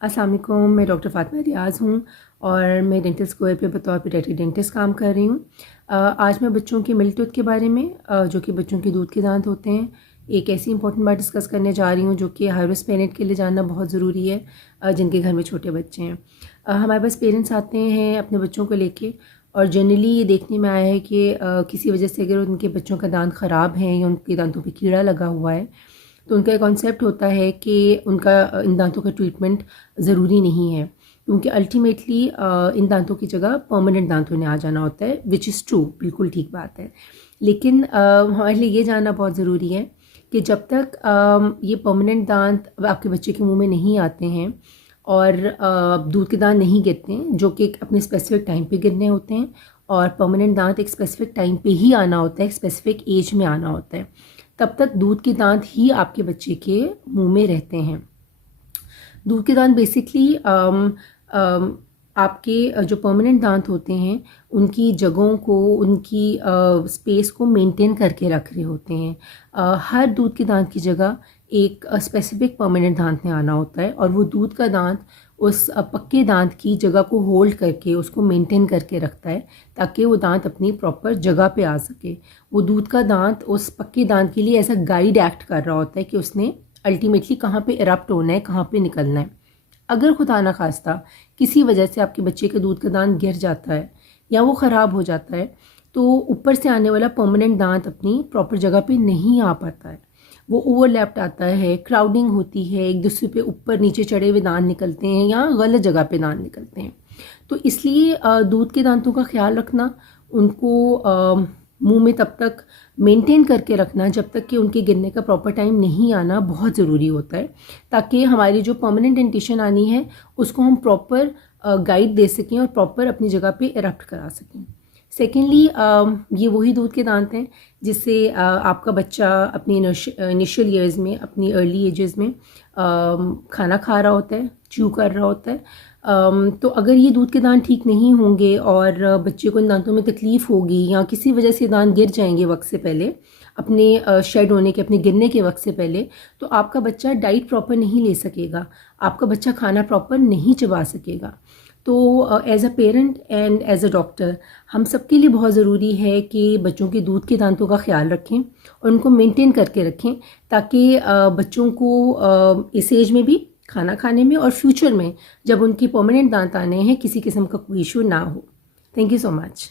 अस्सलाम वालेकुम, मैं डॉक्टर फ़ातिमा रियाज़ हूँ और मैं डेंटल स्क्वायर पे बतौर पीडियाट्रिक डेंटिस्ट काम कर रही हूँ। आज मैं बच्चों के मिल्क टूथ के बारे में जो कि बच्चों के दूध के दांत होते हैं, एक ऐसी इंपॉर्टेंट बात डिस्कस करने जा रही हूँ जो कि हाई रिस्क पेरेंट के लिए जानना बहुत ज़रूरी है, जिनके घर में छोटे बच्चे हैं। हमारे पास पेरेंट्स आते हैं अपने बच्चों को लेके और जनरली ये देखने में आया है कि किसी वजह से अगर उनके बच्चों का दांत ख़राब है या उनके दांतों पे कीड़ा लगा हुआ है तो उनका एक कॉन्सेप्ट होता है कि उनका इन दांतों का ट्रीटमेंट ज़रूरी नहीं है, क्योंकि अल्टीमेटली इन दांतों की जगह परमानेंट दांत होने आ जाना होता है, विच इज़ ट्रू, बिल्कुल ठीक बात है। लेकिन हमारे लिए ये जानना बहुत ज़रूरी है कि जब तक ये परमानेंट दांत आपके बच्चे के मुंह में नहीं आते हैं और दूध के दांत नहीं गिरते हैं, जो कि अपने स्पेसिफिक टाइम पे गिरने होते हैं, और परमानेंट दांत एक स्पेसिफिक टाइम पे ही आना होता है, एक स्पेसिफिक एज में आना होता है, तब तक दूध के दांत ही आपके बच्चे के मुंह में रहते हैं। दूध के दांत बेसिकली आपके जो परमानेंट दांत होते हैं उनकी जगहों को, उनकी स्पेस को मेंटेन करके रख रहे होते हैं। हर दूध के दांत की जगह एक स्पेसिफिक परमानेंट दांत में आना होता है और वो दूध का दांत उस पक्के दांत की जगह को होल्ड करके उसको मेंटेन करके रखता है, ताकि वो दांत अपनी प्रॉपर जगह पे आ सके। वो दूध का दांत उस पक्के दांत के लिए ऐसा गाइड एक्ट कर रहा होता है कि उसने अल्टीमेटली कहाँ पे इरप्ट होना है, कहाँ पे निकलना है। अगर खुदा ना खास्ता किसी वजह से आपके बच्चे का दूध का दांत गिर जाता है या वो ख़राब हो जाता है, तो ऊपर से आने वाला परमानेंट दांत अपनी प्रॉपर जगह पे नहीं आ पाता है, वो ओवरलैप्ड आता है, क्राउडिंग होती है, एक दूसरे पे ऊपर नीचे चढ़े हुए दांत निकलते हैं या गलत जगह पे दांत निकलते हैं। तो इसलिए दूध के दांतों का ख्याल रखना, उनको मुंह में तब तक मेंटेन करके रखना जब तक कि उनके गिरने का प्रॉपर टाइम नहीं आना बहुत ज़रूरी होता है, ताकि हमारी जो परमानेंट डेंटिशन आनी है उसको हम प्रॉपर गाइड दे सकें और प्रॉपर अपनी जगह पे इरप्ट करा सकें। सेकेंडली, ये वही दूध के दांत हैं जिससे आपका बच्चा अपनी इनिशियल ईयर्स में, अपनी अर्ली एजेस में खाना खा रहा होता है, च्यू कर रहा होता है। तो अगर ये दूध के दांत ठीक नहीं होंगे और बच्चे को इन दांतों में तकलीफ़ होगी या किसी वजह से दांत गिर जाएंगे वक्त से पहले, अपने शेड होने के, अपने गिरने के वक्त से पहले, तो आपका बच्चा डाइट प्रॉपर नहीं ले सकेगा, आपका बच्चा खाना प्रॉपर नहीं चबा सकेगा। तो as a parent and as a doctor हम सबके लिए बहुत ज़रूरी है कि बच्चों के दूध के दांतों का ख्याल रखें और उनको मेंटेन करके रखें, ताकि बच्चों को इस एज में भी खाना खाने में और फ्यूचर में जब उनके परमानेंट दांत आने हैं किसी किस्म का कोई इशू ना हो। Thank you so much.